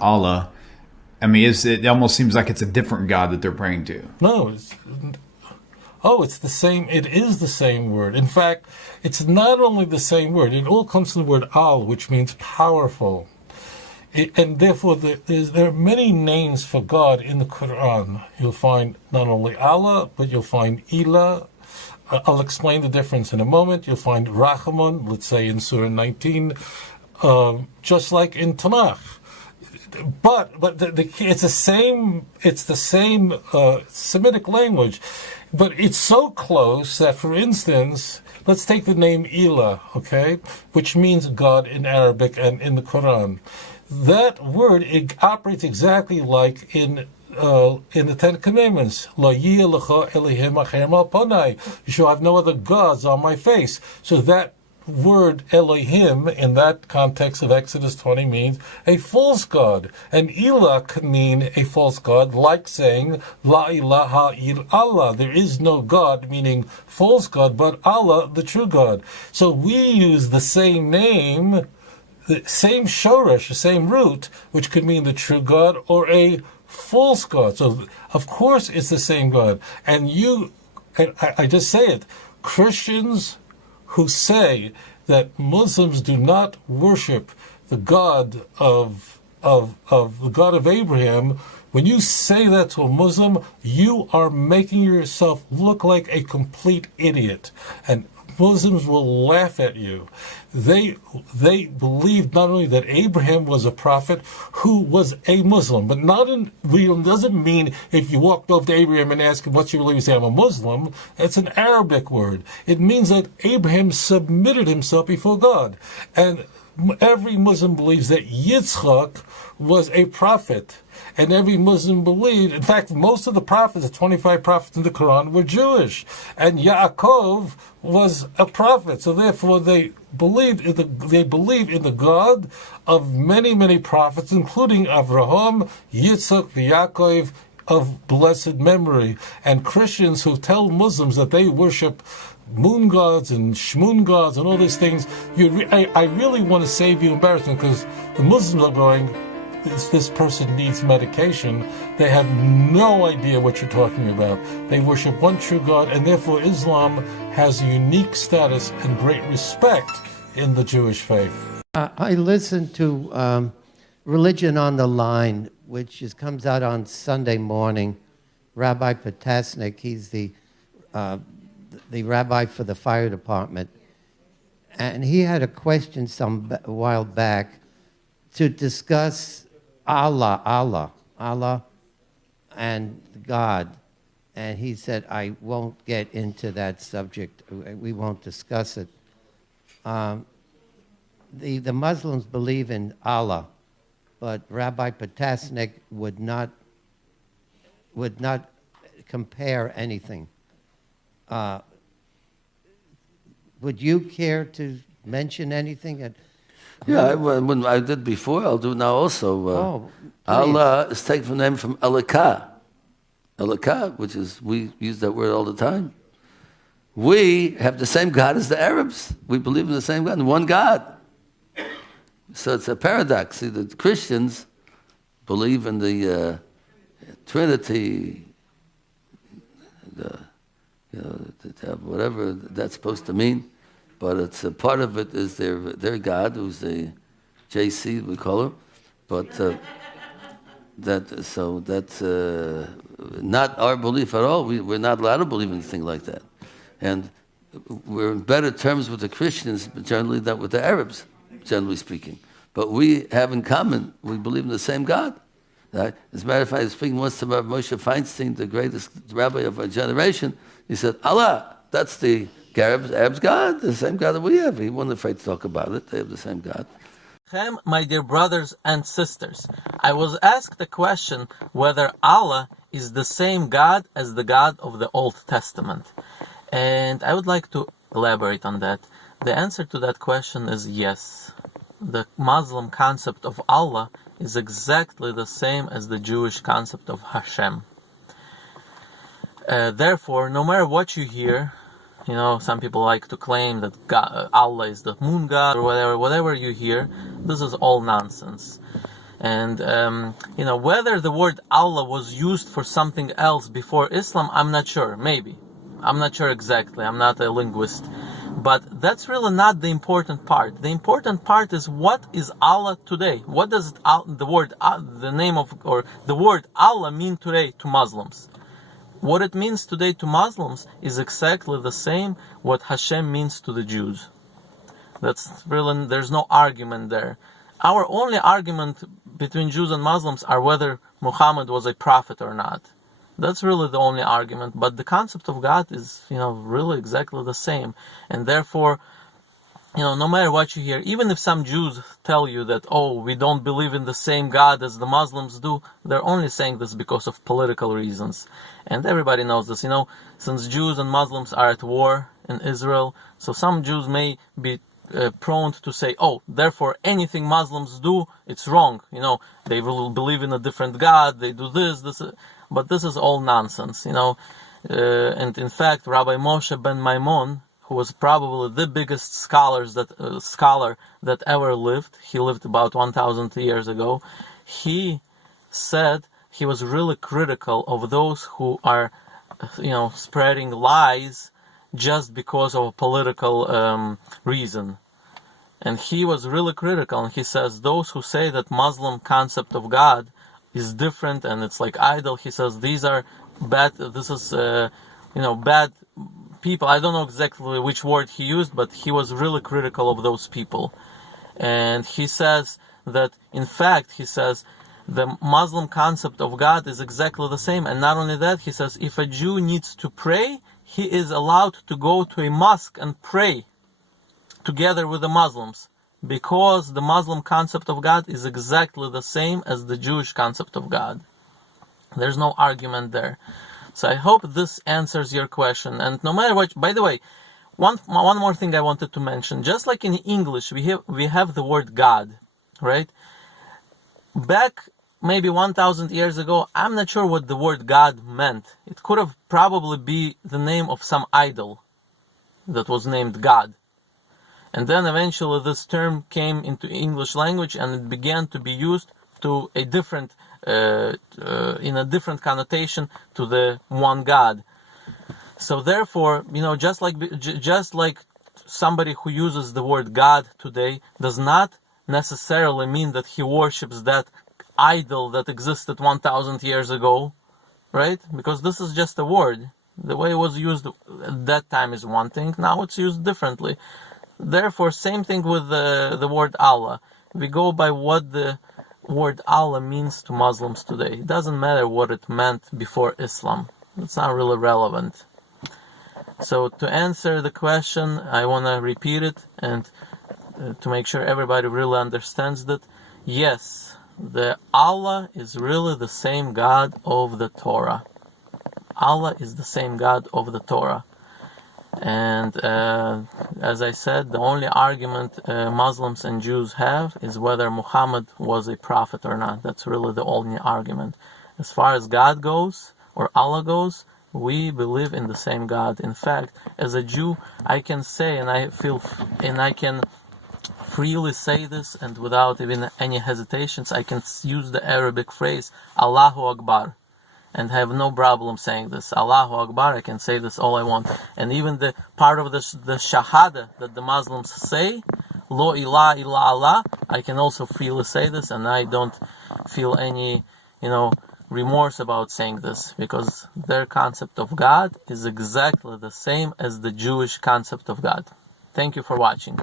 Allah. I mean, it almost seems like it's a different God that they're praying to. No, it's the same. It is the same word. In fact, it's not only the same word. It all comes from the word al, which means powerful. And therefore, there are many names for God in the Quran. You'll find not only Allah, but you'll find Ilah. I'll explain the difference in a moment. You'll find Rahman, let's say in Surah 19, just like in Tanakh. But it's the same Semitic language, but it's so close that, for instance, let's take the name Ilah, okay, which means God in Arabic and in the Quran. That word, it operates exactly like in the Ten Commandments. La lecha Elohim acher al panai. You shall have no other gods on my face. So that word Elohim in that context of Exodus 20 means a false god. And Ilah can mean a false god, like saying La ilaha illallah. There is no God, meaning false god, but Allah, the true God. So we use the same name, the same shoresh, the same root, which could mean the true God or a false God. So, of course, it's the same God. And I just say it, Christians who say that Muslims do not worship the God of the God of Abraham, when you say that to a Muslim, you are making yourself look like a complete idiot. And Muslims will laugh at you. They believe not only that Abraham was a prophet who was a Muslim, but not in real, doesn't mean if you walked over to Abraham and asked him what's your religion, say I'm a Muslim. It's an Arabic word. It means that Abraham submitted himself before God. And every Muslim believes that Yitzchak was a prophet. And every Muslim believed, in fact, most of the prophets, the 25 prophets in the Quran, were Jewish. And Yaakov was a prophet. So therefore they believe in the God of many, many prophets, including Avraham, Yitzchak, Yaakov, of blessed memory. And Christians who tell Muslims that they worship moon gods and shmoon gods and all these things, I really want to save you embarrassment, because the Muslims are going, this person needs medication. They have no idea what you're talking about. They worship one true God, and therefore Islam has a unique status and great respect in the Jewish faith. I listened to Religion on the Line, which comes out on Sunday morning. Rabbi Potasnik, he's the rabbi for the fire department. And he had a question a while back to discuss Allah, and God. And he said, I won't get into that subject. We won't discuss it. The Muslims believe in Allah, but Rabbi Potasnik would not compare anything. Would you care to mention anything? Yeah, when I did before, I'll do now also. Allah is taken from the name from Elikah. Elikah, which is, we use that word all the time. We have the same God as the Arabs. We believe in the same God, one God. So it's a paradox. See, the Christians believe in the Trinity, whatever that's supposed to mean. But it's a part of it is their God, who's the JC, we call her. But that's not our belief at all. We're not allowed to believe in anything like that. And we're in better terms with the Christians generally than with the Arabs, generally speaking. But we have in common, we believe in the same God. Right? As a matter of fact, I was speaking once to Moshe Feinstein, the greatest rabbi of our generation. He said, Allah, that's the Arab's God, the same God that we have. He wasn't afraid to talk about it. They have the same God. My dear brothers and sisters, I was asked the question whether Allah is the same God as the God of the Old Testament. And I would like to elaborate on that. The answer to that question is yes. The Muslim concept of Allah is exactly the same as the Jewish concept of Hashem. Therefore, no matter what you hear, some people like to claim that Allah is the moon god or whatever you hear, this is all nonsense. And whether the word Allah was used for something else before Islam, I'm not sure. Maybe. I'm not sure exactly. I'm not a linguist. But that's really not the important part. The important part is, what is Allah today? What does the word Allah mean today to Muslims? What it means today to Muslims is exactly the same what Hashem means to the Jews. There's no argument there. Our only argument between Jews and Muslims are whether Muhammad was a prophet or not. That's really the only argument. But the concept of God is, really exactly the same. And therefore, no matter what you hear, even if some Jews tell you that, we don't believe in the same God as the Muslims do, they're only saying this because of political reasons. And everybody knows this, since Jews and Muslims are at war in Israel, so some Jews may be prone to say, therefore anything Muslims do, it's wrong. They will believe in a different God, they do this. But this is all nonsense, and in fact, Rabbi Moshe ben Maimon, who was probably the biggest scholar that ever lived, he lived about 1,000 years ago, he said he was really critical of those who are, spreading lies just because of a political reason. And he was really critical, and he says those who say that Muslim concept of God is different and it's like idol, he says these are bad, this is bad people. I don't know exactly which word he used, but he was really critical of those people. And he says that, in fact, the Muslim concept of God is exactly the same. And not only that, he says if a Jew needs to pray, he is allowed to go to a mosque and pray together with the Muslims, because the Muslim concept of God is exactly the same as the Jewish concept of God. There's no argument there. So I hope this answers your question. And no matter what, by the way, one more thing I wanted to mention. Just like in English, we have the word God, right? Back maybe 1,000 years ago, I'm not sure what the word God meant. It could have probably be the name of some idol that was named God. And then eventually this term came into English language and it began to be used to a different, in a different connotation to the one God. So therefore, just like somebody who uses the word God today does not necessarily mean that he worships that idol that existed 1,000 years ago, right? Because this is just a word. The way it was used at that time is one thing, now it's used differently. Therefore, same thing with the word Allah. We go by what the word Allah means to Muslims today. It doesn't matter what it meant before Islam. It's not really relevant. So to answer the question, I want to repeat it and to make sure everybody really understands that. Yes, the Allah is really the same God of the Torah. Allah is the same God of the Torah. And as I said, the only argument Muslims and Jews have is whether Muhammad was a prophet or not. That's really the only argument. As far as God goes, or Allah goes, we believe in the same God. In fact, as a Jew, I can say, and I can freely say this, and without even any hesitations, I can use the Arabic phrase Allahu Akbar, and have no problem saying this. Allahu Akbar, I can say this all I want. And even the part of the Shahada that the Muslims say, Lo ilaha illa Allah, I can also freely say this, and I don't feel any, remorse about saying this, because their concept of God is exactly the same as the Jewish concept of God. Thank you for watching.